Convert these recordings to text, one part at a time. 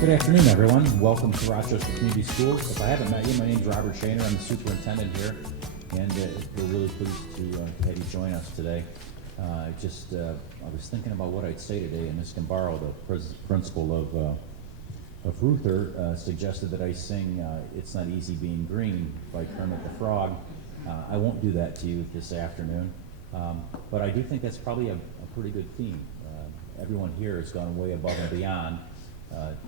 Good afternoon, everyone. Welcome to Rochester Community Schools. If I haven't met you, my name is Robert Shaner. I'm the superintendent here, and we're really pleased to have you join us today. I was thinking about what I'd say today, and Ms. Gambaro, the principal of Ruther, suggested that I sing "It's Not Easy Being Green" by Kermit the Frog. I won't do that to you this afternoon, but I do think that's probably a pretty good theme. Everyone here has gone way above and beyond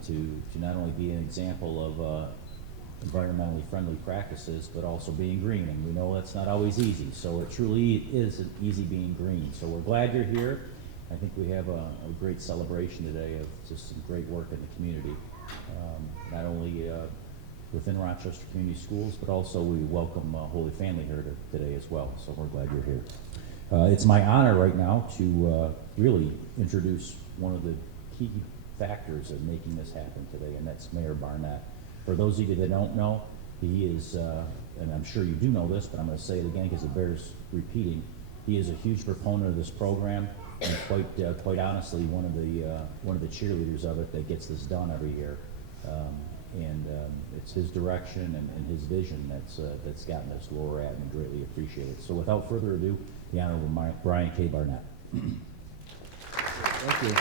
to not only be an example of environmentally friendly practices, but also being green. And we know that's not always easy, so it truly is easy being green. So we're glad you're here. I think we have a great celebration today of just some great work in the community, not only within Rochester Community Schools, but also we welcome Holy Family here today as well. So we're glad you're here. It's my honor right now to really introduce one of the key factors of making this happen today, and that's Mayor Barnett. For those of you that don't know, he is, and I'm sure you do know this, but I'm going to say it again because it bears repeating, he is a huge proponent of this program, and quite honestly, one of the cheerleaders of it that gets this done every year. It's his direction and his vision that's gotten us where we're at, and we greatly appreciate it. So without further ado, the Honorable Brian K. Barnett. Thank you.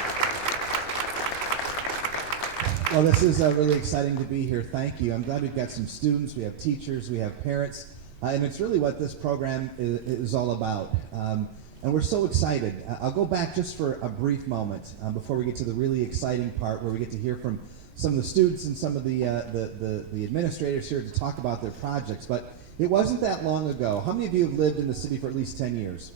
Well, this is really exciting to be here. Thank you. I'm glad we've got some students, we have teachers, we have parents, and it's really what this program is all about. And we're so excited. I'll go back just for a brief moment before we get to the really exciting part where we get to hear from some of the students and some of the administrators here to talk about their projects. But it wasn't that long ago. How many of you have lived in the city for at least 10 years?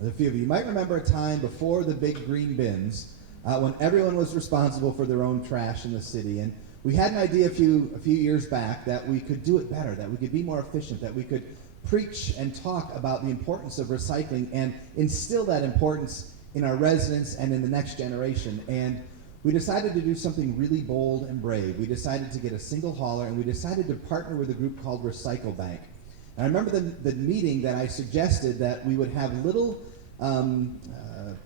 A few of you. You might remember a time before the big green bins when everyone was responsible for their own trash in the city. And we had an idea a few years back that we could do it better, that we could be more efficient, that we could preach and talk about the importance of recycling and instill that importance in our residents and in the next generation. And we decided to do something really bold and brave. We decided to get a single hauler, and we decided to partner with a group called Recycle Bank. And I remember the meeting that I suggested that we would have little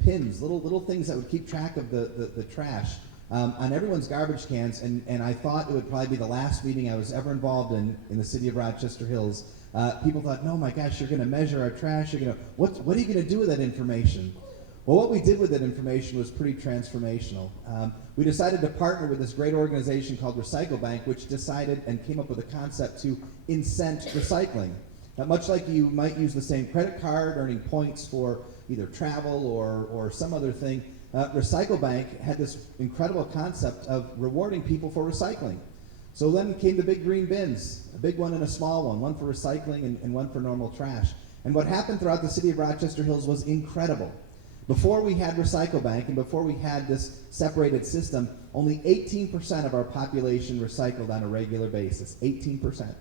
pins, little things that would keep track of the trash on everyone's garbage cans, and I thought it would probably be the last meeting I was ever involved in the city of Rochester Hills. People thought, no, my gosh, you're going to measure our trash. What are you going to do with that information? Well, what we did with that information was pretty transformational. We decided to partner with this great organization called Recycle Bank, which decided and came up with a concept to incent recycling. Now, much like you might use the same credit card, earning points for either travel or some other thing, Recycle Bank had this incredible concept of rewarding people for recycling. So then came the big green bins, a big one and a small one for recycling and one for normal trash. And what happened throughout the city of Rochester Hills was incredible. Before we had Recycle Bank and before we had this separated system, only 18% of our population recycled on a regular basis, 18%.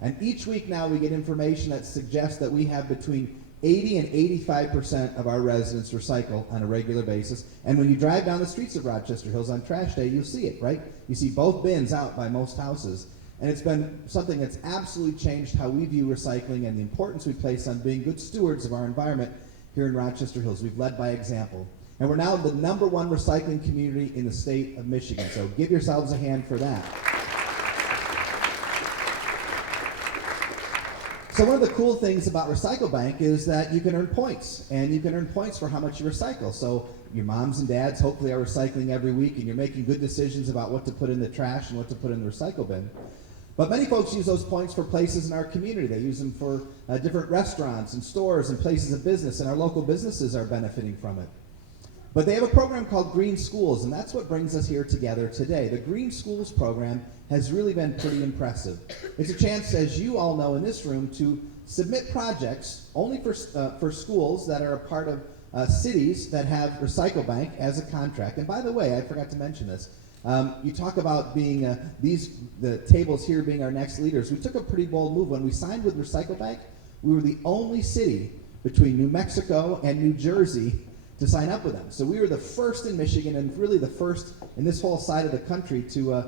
And each week now we get information that suggests that we have between 80 and 85% of our residents recycle on a regular basis. And when you drive down the streets of Rochester Hills on trash day, you'll see it, right? You see both bins out by most houses. And it's been something that's absolutely changed how we view recycling and the importance we place on being good stewards of our environment here in Rochester Hills. We've led by example. And we're now the #1 recycling community in the state of Michigan. So give yourselves a hand for that. So one of the cool things about Recycle Bank is that you can earn points, and you can earn points for how much you recycle. So your moms and dads hopefully are recycling every week, and you're making good decisions about what to put in the trash and what to put in the recycle bin. But many folks use those points for places in our community. They use them for different restaurants and stores and places of business, and our local businesses are benefiting from it. But they have a program called Green Schools, and that's what brings us here together today. The Green Schools program has really been pretty impressive. It's a chance, as you all know in this room, to submit projects only for schools that are a part of cities that have Recycle Bank as a contract. And by the way, I forgot to mention this. You talk about being the tables here being our next leaders. We took a pretty bold move. When we signed with Recycle Bank, we were the only city between New Mexico and New Jersey to sign up with them. So we were the first in Michigan and really the first in this whole side of the country to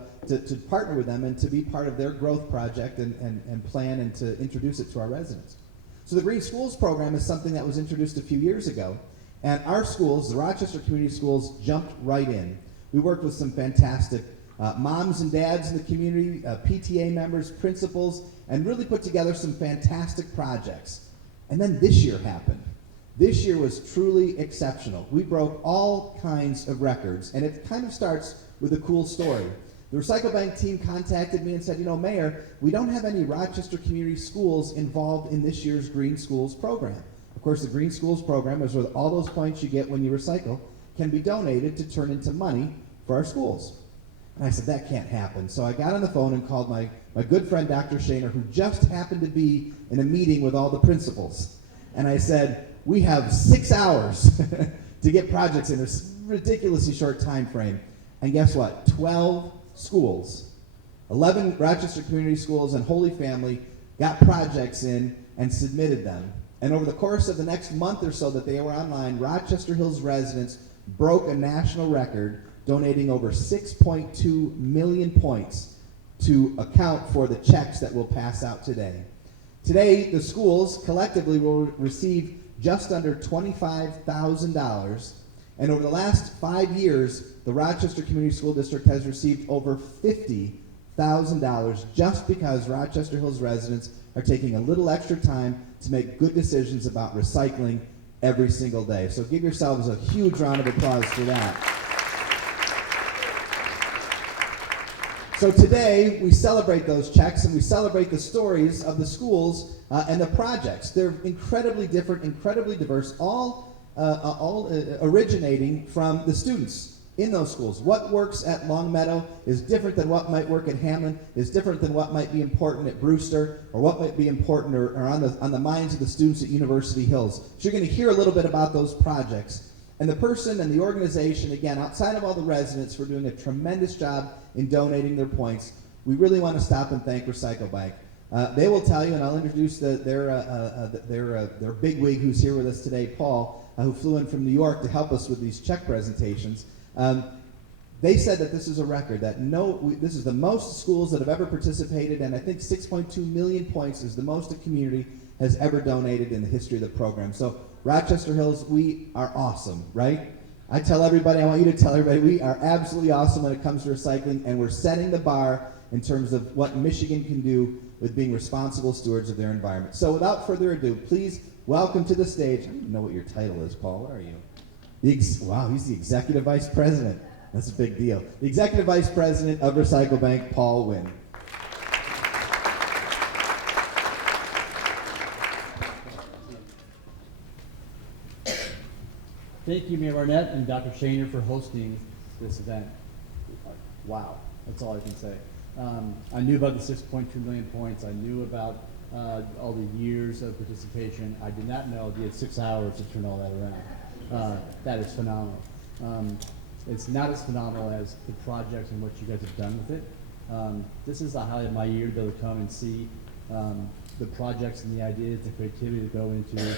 partner with them and to be part of their growth project and plan and to introduce it to our residents. So the Green Schools program is something that was introduced a few years ago, and our schools, the Rochester Community Schools, jumped right in. We worked with some fantastic moms and dads in the community, PTA members, principals, and really put together some fantastic projects. And then this year happened. This year was truly exceptional. We broke all kinds of records, and it kind of starts with a cool story. The Recycle Bank team contacted me and said, you know, Mayor, we don't have any Rochester community schools involved in this year's Green Schools program. Of course, the Green Schools program is where all those points you get when you recycle can be donated to turn into money for our schools. And I said, that can't happen. So I got on the phone and called my good friend, Dr. Shaner, who just happened to be in a meeting with all the principals. And I said, we have 6 hours to get projects in a ridiculously short time frame. And guess what? 12 schools, 11 Rochester community schools and Holy Family got projects in and submitted them. And over the course of the next month or so that they were online, Rochester Hills residents broke a national record, donating over 6.2 million points to account for the checks that we'll pass out today. Today, the schools collectively will receive just under $25,000, and over the last 5 years, the Rochester Community School District has received over $50,000 just because Rochester Hills residents are taking a little extra time to make good decisions about recycling every single day. So give yourselves a huge round of applause for that. So today, we celebrate those checks and we celebrate the stories of the schools and the projects. They're incredibly different, incredibly diverse, all originating from the students in those schools. What works at Longmeadow is different than what might work at Hamlin, is different than what might be important at Brewster, or what might be important or on the minds of the students at University Hills. So you're going to hear a little bit about those projects. And the person and the organization, again, outside of all the residents, for doing a tremendous job in donating their points. We really want to stop and thank Recycle Bank. They will tell you, and I'll introduce their bigwig who's here with us today, Paul, who flew in from New York to help us with these check presentations. They said that this is a record, that this is the most schools that have ever participated, and I think 6.2 million points is the most a community has ever donated in the history of the program. So Rochester Hills, we are awesome, right? I tell everybody, I want you to tell everybody, we are absolutely awesome when it comes to recycling, and we're setting the bar in terms of what Michigan can do with being responsible stewards of their environment. So without further ado, please welcome to the stage, I don't even know what your title is, Paul, what are you? Wow, he's the Executive Vice President. That's a big deal. The Executive Vice President of Recycle Bank, Paul Wynn. Thank you, Mayor Barnett and Dr. Shaner, for hosting this event. Wow, that's all I can say. I knew about the 6.2 million points. I knew about all the years of participation. I did not know you had 6 hours to turn all that around. That is phenomenal. It's not as phenomenal as the projects and what you guys have done with it. This is the highlight of my year to be able to come and see the projects and the ideas, the creativity that go into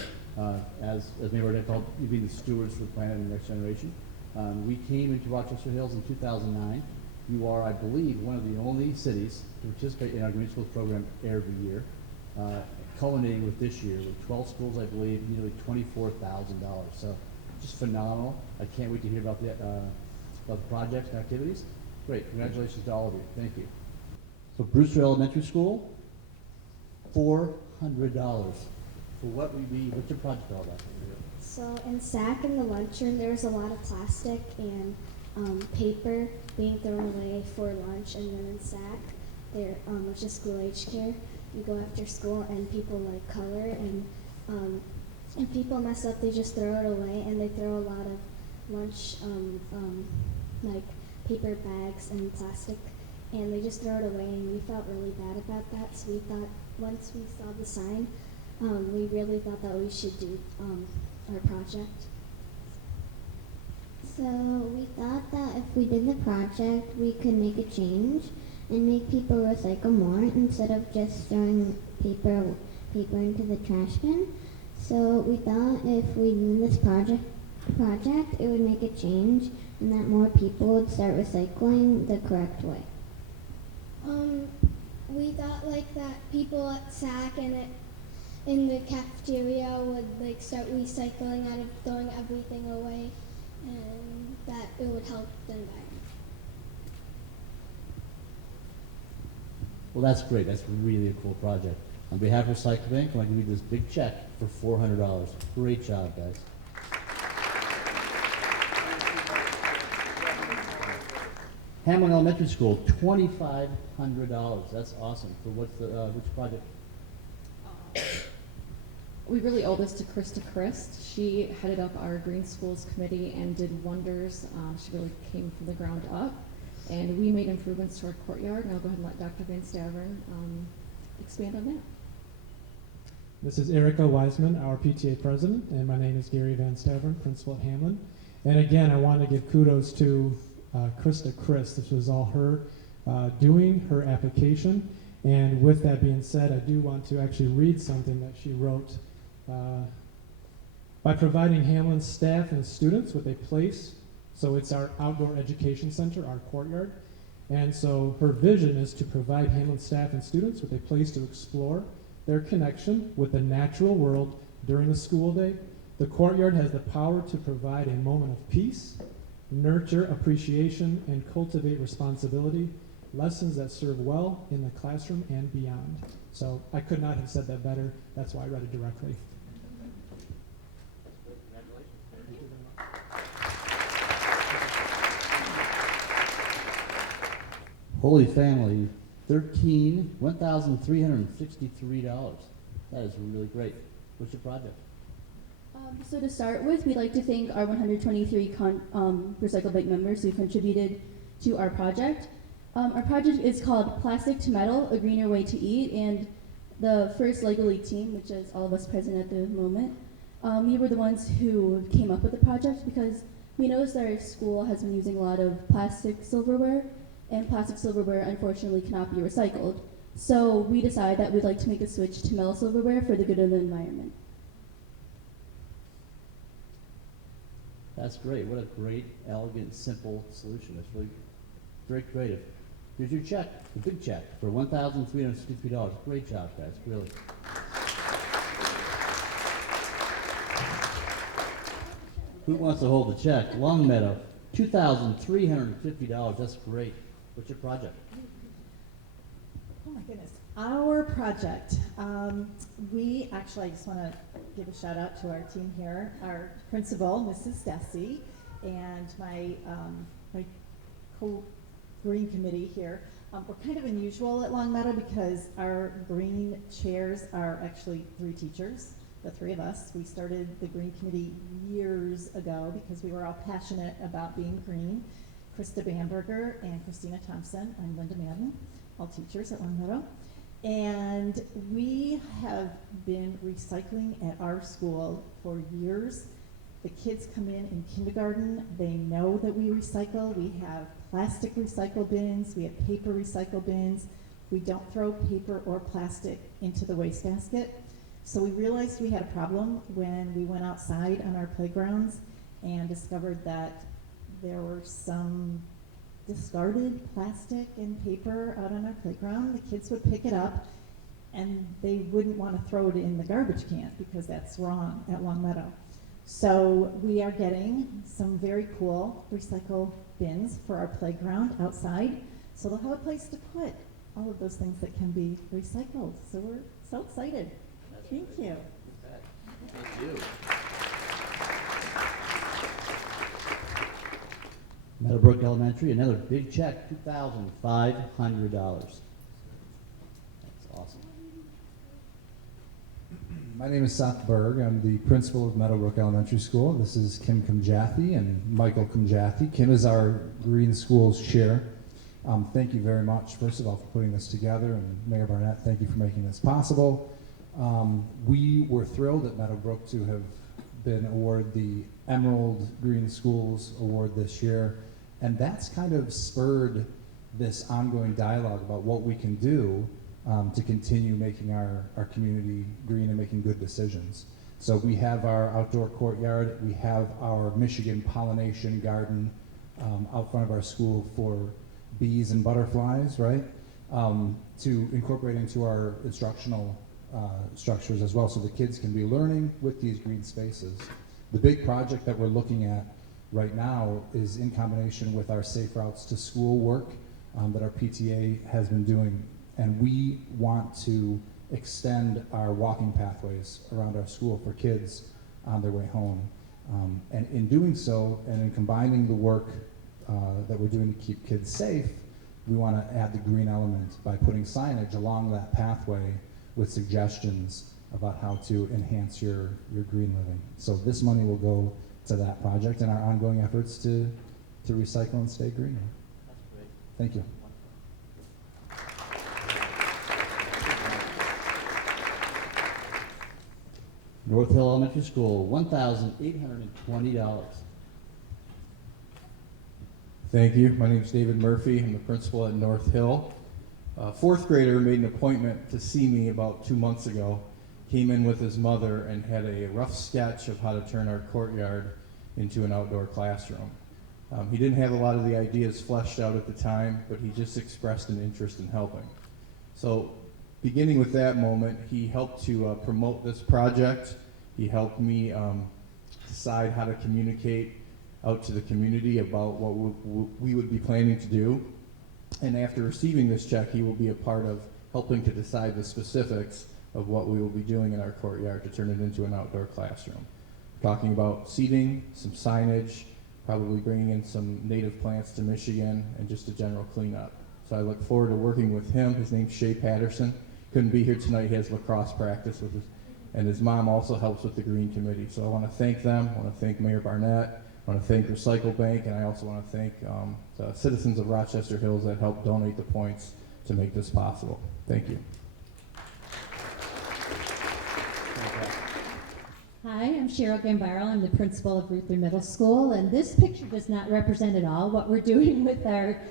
as Mayor Barnett called, you being the stewards for the planet and the next generation. We came into Rochester Hills in 2009. You are, I believe, one of the only cities to participate in our Green Schools program every year, culminating with this year with 12 schools, I believe, nearly $24,000. So just phenomenal. I can't wait to hear about the projects and activities. Great, congratulations to all of you. Thank you. So Brewster Elementary School, $400. For what's your project all about? So in SAC in the lunchroom, there was a lot of plastic and paper being thrown away for lunch, and then in SAC, there, which is school age care, you go after school and people like color, and people mess up, they just throw it away, and they throw a lot of lunch, like paper bags and plastic, and they just throw it away, and we felt really bad about that, so we thought, once we saw the sign, we really thought that we should do our project. So we thought that if we did the project, we could make a change and make people recycle more instead of just throwing paper into the trash bin. So we thought if we did this project, it would make a change and that more people would start recycling the correct way. We thought like that people at SAC and in the cafeteria would like start recycling out of throwing everything away, and that it would help the environment. Well, that's great. That's really a cool project. On behalf of Recycle Bank, I'd like to give you this big check for $400. Great job, guys. Hamlin Elementary School, $2,500. That's awesome. For what's the which project? We really owe this to Krista Christ. She headed up our Green Schools Committee and did wonders. She really came from the ground up. And we made improvements to our courtyard, and I'll go ahead and let Dr. Van Staveren expand on that. This is Erica Wiseman, our PTA president, and my name is Gary Van Staveren, principal at Hamlin. And again, I want to give kudos to Krista Christ. This was all her doing her application. And with that being said, I do want to actually read something that she wrote. By providing Hamlin's staff and students with a place, so it's our outdoor education center, our courtyard. And so her vision is to provide Hamlin staff and students with a place to explore their connection with the natural world during the school day. The courtyard has the power to provide a moment of peace, nurture appreciation, and cultivate responsibility, lessons that serve well in the classroom and beyond. So I could not have said that better. That's why I read it directly. Holy Family, $1,363. That is really great. What's your project? So to start with, we'd like to thank our 123 Recycle Bank members who contributed to our project. Our project is called Plastic to Metal, A Greener Way to Eat, and the first Lego League team, which is all of us present at the moment, we were the ones who came up with the project because we noticed that our school has been using a lot of plastic silverware, and plastic silverware unfortunately cannot be recycled. So we decided that we'd like to make a switch to metal silverware for the good of the environment. That's great. What a great, elegant, simple solution. That's really very creative. Here's your check, the big check, for $1,363. Great job, guys, really. Who wants to hold the check? Longmeadow, $2,350. That's great. What's your project? Oh my goodness, our project. We actually, I just want to give a shout out to our team here, our principal, Mrs. Dessy, and my co-green committee here. We're kind of unusual at Longmeadow because our green chairs are actually 3 teachers, the 3 of us. We started the green committee years ago because we were all passionate about being green. Krista Bamberger and Christina Thompson. I'm Linda Madden, all teachers at Longmeadow. And we have been recycling at our school for years. The kids come in kindergarten, they know that we recycle. We have plastic recycle bins, we have paper recycle bins. We don't throw paper or plastic into the wastebasket. So we realized we had a problem when we went outside on our playgrounds and discovered that there were some discarded plastic and paper out on our playground. The kids would pick it up and they wouldn't want to throw it in the garbage can because that's wrong at Longmeadow. So we are getting some very cool recycle bins for our playground outside. So they'll have a place to put all of those things that can be recycled. So we're so excited. Thank you. Thank you. Meadowbrook Elementary, another big check, $2,500. That's awesome. My name is Seth Berg. I'm the principal of Meadowbrook Elementary School. This is Kim Kumjathy and Michael Kumjathy. Kim is our Green Schools Chair. Thank you very much, first of all, for putting this together, and Mayor Barnett, thank you for making this possible. We were thrilled at Meadowbrook to have been awarded the Emerald Green Schools Award this year, and that's kind of spurred this ongoing dialogue about what we can do to continue making our community green and making good decisions. So we have our outdoor courtyard, we have our Michigan pollination garden out front of our school for bees and butterflies, right? To incorporate into our instructional structures as well, so the kids can be learning with these green spaces. The big project that we're looking at right now is in combination with our Safe Routes to School work that our PTA has been doing and we want to extend our walking pathways around our school for kids on their way home. And in doing so, and in combining the work that we're doing to keep kids safe, we want to add the green element by putting signage along that pathway with suggestions about how to enhance your green living. So this money will go to that project and our ongoing efforts to recycle and stay green. That's great. Thank you. North Hill Elementary School, $1,820. Thank you. My name is David Murphy. I'm the principal at North Hill. A fourth grader made an appointment to see me about 2 months ago. Came in with his mother and had a rough sketch of how to turn our courtyard into an outdoor classroom. He didn't have a lot of the ideas fleshed out at the time, but he just expressed an interest in helping. So beginning with that moment, he helped to promote this project. He helped me decide how to communicate out to the community about what we would be planning to do. And after receiving this check, he will be a part of helping to decide the specifics of what we will be doing in our courtyard to turn it into an outdoor classroom. Talking about seating, some signage, probably bringing in some native plants to Michigan, and just a general cleanup. So I look forward to working with him. His name's Shea Patterson. Couldn't be here tonight. He has lacrosse practice with and his mom also helps with the Green Committee. So I want to thank them. I want to thank Mayor Barnett. I want to thank Recycle Bank, and I also want to thank the citizens of Rochester Hills that helped donate the points to make this possible. Thank you. Hi, I'm Cheryl Gambaro. I'm the principal of Ruther Middle School, and this picture does not represent at all what we're doing with our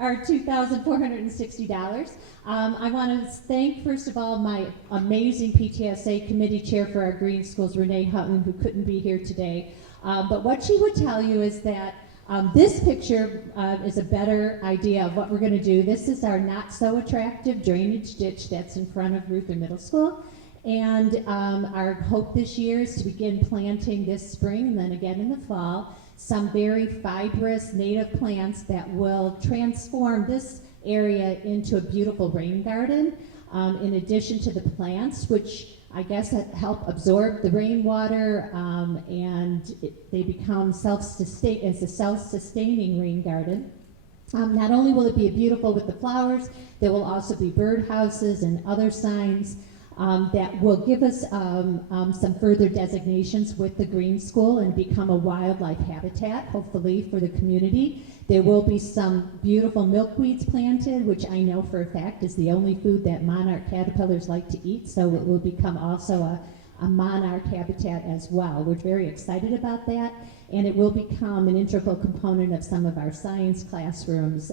$2,460. I want to thank, first of all, my amazing PTSA committee chair for our green schools, Renee Hutton, who couldn't be here today. But what she would tell you is that this picture is a better idea of what we're going to do. This is our not so attractive drainage ditch that's in front of Ruther Middle School. And our hope this year is to begin planting this spring and then again in the fall some very fibrous native plants that will transform this area into a beautiful rain garden, in addition to the plants, which I guess help absorb the rainwater, and they become it's a self-sustaining rain garden. Not only will it be beautiful with the flowers, there will also be birdhouses and other signs that will give us some further designations with the Green School and become a wildlife habitat, hopefully, for the community. There will be some beautiful milkweeds planted, which I know for a fact is the only food that monarch caterpillars like to eat, so it will become also a monarch habitat as well. We're very excited about that, and it will become an integral component of some of our science classrooms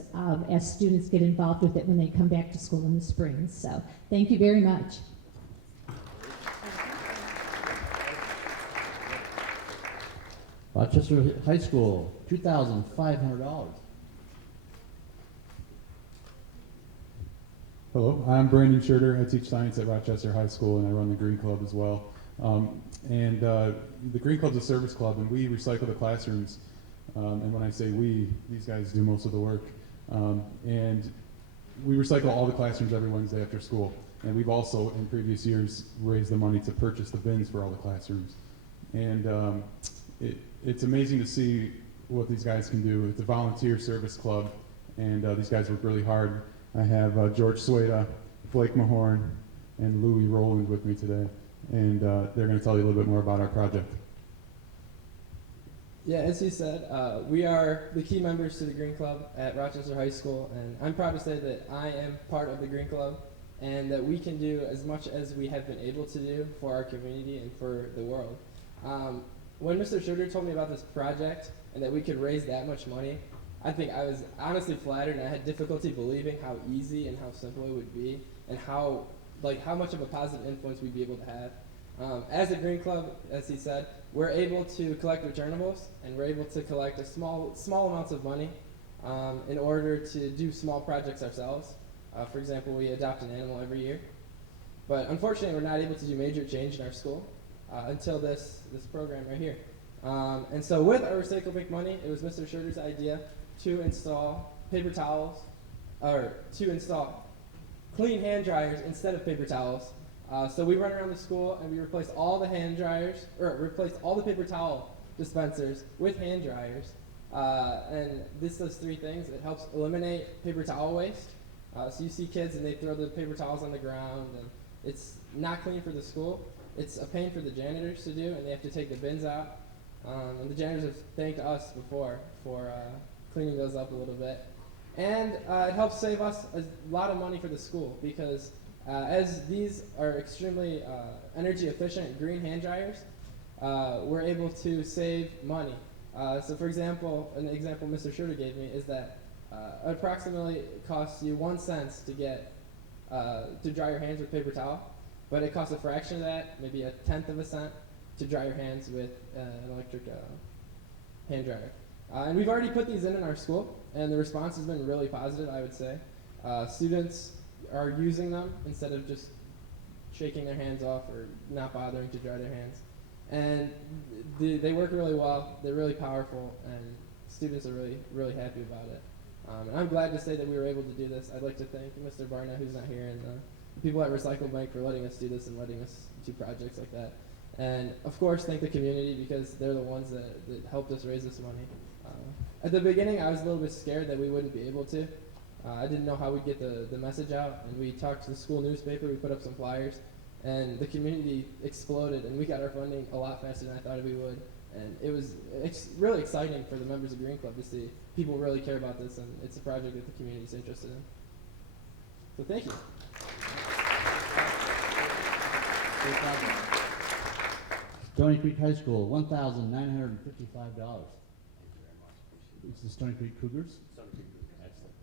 as students get involved with it when they come back to school in the spring. So thank you very much. Rochester High School, $2,500. Hello, I'm Brandon Schurter. I teach science at Rochester High School, and I run the Green Club as well. The Green Club's a service club, and we recycle the classrooms. And when I say we, these guys do most of the work. And we recycle all the classrooms every Wednesday after school. And we've also, in previous years, raised the money to purchase the bins for all the classrooms. And it's amazing to see what these guys can do. It's a volunteer service club, and these guys work really hard. I have George Sueda, Blake Mahorn, and Louis Rowland with me today, and they're going to tell you a little bit more about our project. Yeah, as he said, we are the key members to the Green Club at Rochester High School, and I'm proud to say that I am part of the Green Club, and that we can do as much as we have been able to do for our community and for the world. When Mr. Schroeder told me about this project and that we could raise that much money, I think I was honestly flattered, and I had difficulty believing how easy and how simple it would be, and how much of a positive influence we'd be able to have. As a Green Club, as he said, we're able to collect returnables, and we're able to collect a small amounts of money in order to do small projects ourselves. For example, we adopt an animal every year. But unfortunately, we're not able to do major change in our school until this program right here. And so with our Recycle Bank money, it was Mr. Schroeder's idea to install paper towels, or to install clean hand dryers instead of paper towels. So we run around the school and we replace all the hand dryers, or replace all the paper towel dispensers with hand dryers. And this does three things. It helps eliminate paper towel waste. So you see kids and they throw the paper towels on the ground, and it's not clean for the school. It's a pain for the janitors to do, and they have to take the bins out. And the janitors have thanked us before for cleaning those up a little bit. And it helps save us a lot of money for the school, because as these are extremely energy efficient green hand dryers, we're able to save money. So for example, an example Mr. Schroeder gave me is that approximately costs you 1 cent to get to dry your hands with paper towel, but it costs a fraction of that, maybe 1/10 of a cent, to dry your hands with an electric hand dryer. And we've already put these in our school, and the response has been really positive, I would say. Students are using them instead of just shaking their hands off or not bothering to dry their hands. And they work really well, they're really powerful, and students are really, really happy about it. And I'm glad to say that we were able to do this. I'd like to thank Mr. Barna, who's not here, and the people at Recycle Bank for letting us do this and letting us do projects like that. And of course, thank the community, because they're the ones that helped us raise this money. At the beginning, I was a little bit scared that we wouldn't be able to. I didn't know how we'd get the message out, and we talked to the school newspaper, we put up some flyers, and the community exploded, and we got our funding a lot faster than I thought we would. And it was really exciting for the members of Green Club to see people really care about this, and it's a project that the community is interested in. So thank you. Great project. Stony Creek High School, $1,955. This is Stony Creek Cougars. Excellent.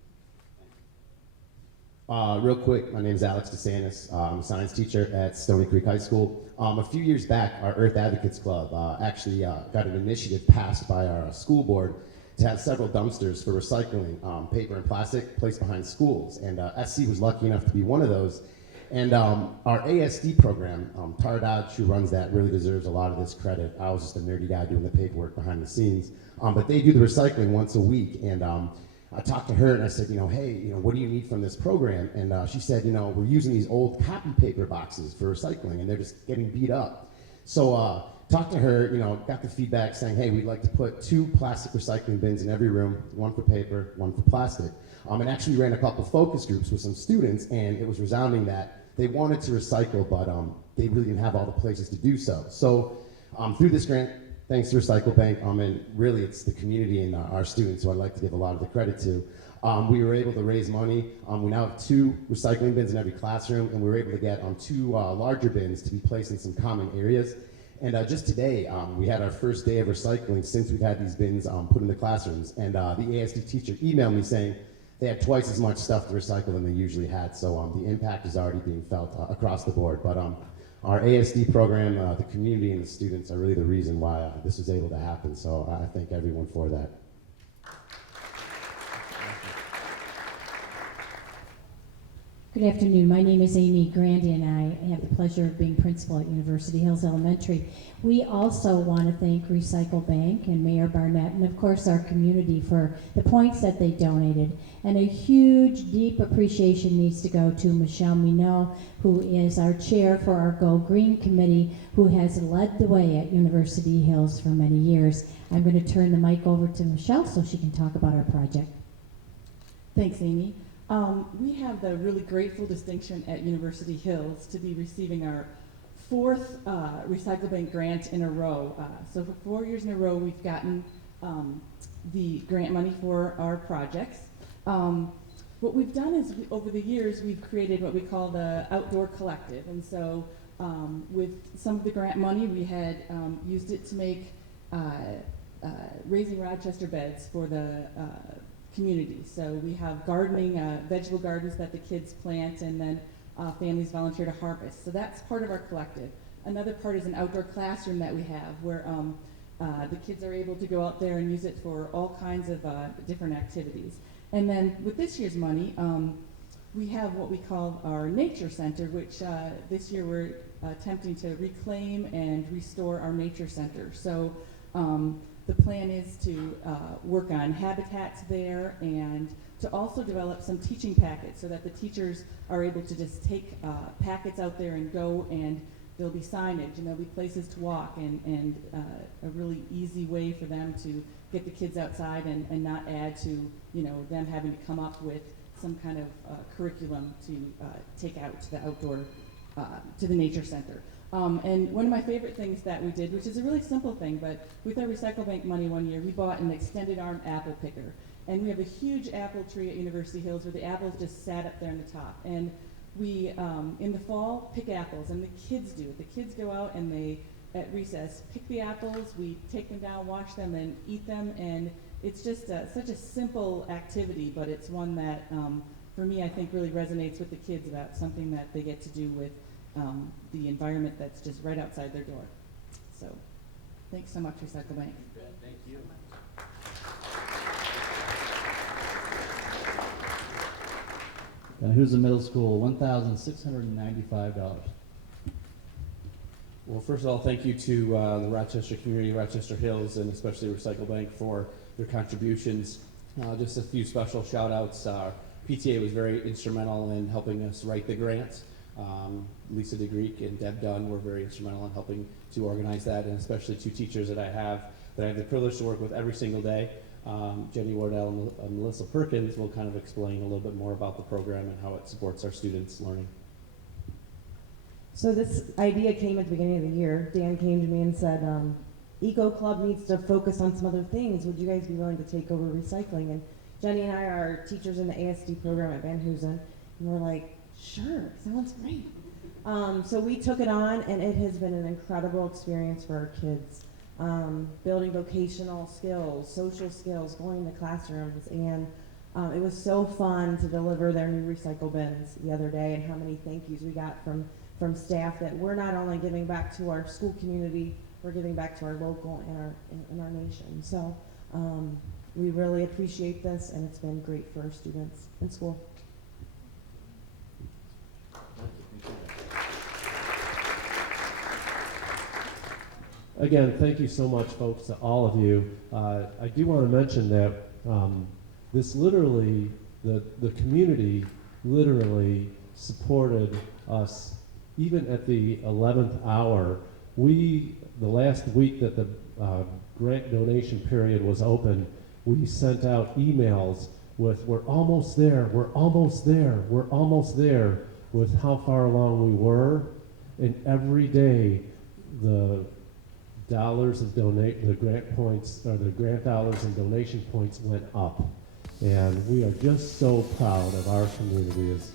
Real quick, my name is Alex DeSantis. I'm a science teacher at Stony Creek High School. A few years back, our Earth Advocates Club actually got an initiative passed by our school board to have several dumpsters for recycling paper and plastic placed behind schools. And SC was lucky enough to be one of those. And our ASD program, Tara Dodge, who runs that, really deserves a lot of this credit. I was just a nerdy guy doing the paperwork behind the scenes. But they do the recycling once a week. And I talked to her and I said, hey, what do you need from this program? And she said, we're using these old copy paper boxes for recycling, and they're just getting beat up. So talked to her, got the feedback saying, hey, we'd like to put 2 plastic recycling bins in every room, 1 for paper, 1 for plastic. And actually ran a couple focus groups with some students, and it was resounding that they wanted to recycle, but they really didn't have all the places to do so. So through this grant, thanks to Recycle Bank, and really it's the community and our students who I'd like to give a lot of the credit to, we were able to raise money. We now have 2 recycling bins in every classroom, and we were able to get 2 larger bins to be placed in some common areas. And just today, we had our first day of recycling since we've had these bins put in the classrooms. And the ASD teacher emailed me saying they had twice as much stuff to recycle than they usually had. So the impact is already being felt across the board. But our ASD program, the community and the students are really the reason why this was able to happen. So I thank everyone for that. Good afternoon. My name is Amy Grandy, and I have the pleasure of being principal at University Hills Elementary. We also want to thank Recycle Bank and Mayor Barnett, and of course our community, for the points that they donated. And a huge, deep appreciation needs to go to Michelle Minot, who is our chair for our Go Green Committee, who has led the way at University Hills for many years. I'm going to turn the mic over to Michelle so she can talk about our project. Thanks, Amy. We have the really grateful distinction at University Hills to be receiving our 4th Recycle Bank grant in a row. So for 4 years in a row, we've gotten the grant money for our projects. What we've done is, over the years, we've created what we call the Outdoor Collective. And so with some of the grant money, we had used it to make raising Rochester beds for the community. So we have gardening, vegetable gardens that the kids plant, and then families volunteer to harvest. So that's part of our collective. Another part is an outdoor classroom that we have where the kids are able to go out there and use it for all kinds of different activities. And then with this year's money, we have what we call our nature center, which this year we're attempting to reclaim and restore our nature center. So The plan is to work on habitats there and to also develop some teaching packets so that the teachers are able to just take packets out there and go, and there'll be signage and there'll be places to walk and a really easy way for them to get the kids outside and not add to, you know, them having to come up with some kind of curriculum to take out to the outdoor, to the nature center. And one of my favorite things that we did, which is a really simple thing, but with our Recycle Bank money one year, we bought an extended arm apple picker. And we have a huge apple tree at University Hills where the apples just sat up there on the top. And we, in the fall, pick apples, and the kids do it. The kids go out and they, at recess, pick the apples, we take them down, wash them, and eat them. And it's just such a simple activity, but it's one that, for me, I think really resonates with the kids about something that they get to do with the environment that's just right outside their door. So, thanks so much, Recycle Bank. Thank you. Who's the middle school? $1,695. Well, first of all, thank you to the Rochester community, Rochester Hills, and especially Recycle Bank for their contributions. Just a few special shout outs. PTA was very instrumental in helping us write the grant. Lisa DeGreek and Deb Dunn were very instrumental in helping to organize that, and especially two teachers that I have the privilege to work with every single day. Jenny Wardell and Melissa Perkins will kind of explain a little bit more about the program and how it supports our students' learning. So this idea came at the beginning of the year. Dan came to me and said, Eco Club needs to focus on some other things. Would you guys be willing to take over recycling? And Jenny and I are teachers in the ASD program at Van Hoosen, and we're like, sure, sounds great. So we took it on, and it has been an incredible experience for our kids. Building vocational skills, social skills, going to classrooms, and it was so fun to deliver their new recycle bins the other day, and how many thank yous we got from staff that we're not only giving back to our school community, we're giving back to our local and our nation. So we really appreciate this, and it's been great for our students in school. Again, thank you so much, folks, to all of you. I do want to mention that this literally, the community literally supported us even at the 11th hour. The last week that the grant donation period was open, we sent out emails with, we're almost there, we're almost there, we're almost there, with how far along we were. And every day, the dollars of the grant points, or the grant dollars and donation points went up. And we are just so proud of our community, as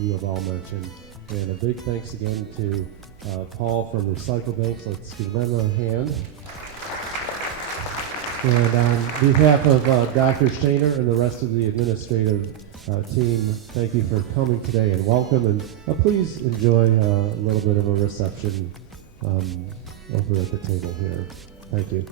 you have all mentioned. And a big thanks again to Paul from Recycle Bank. So let's give them a hand. And on behalf of Dr. Shaner and the rest of the administrative team, thank you for coming today and welcome. And please enjoy a little bit of a reception over at the table here. Thank you.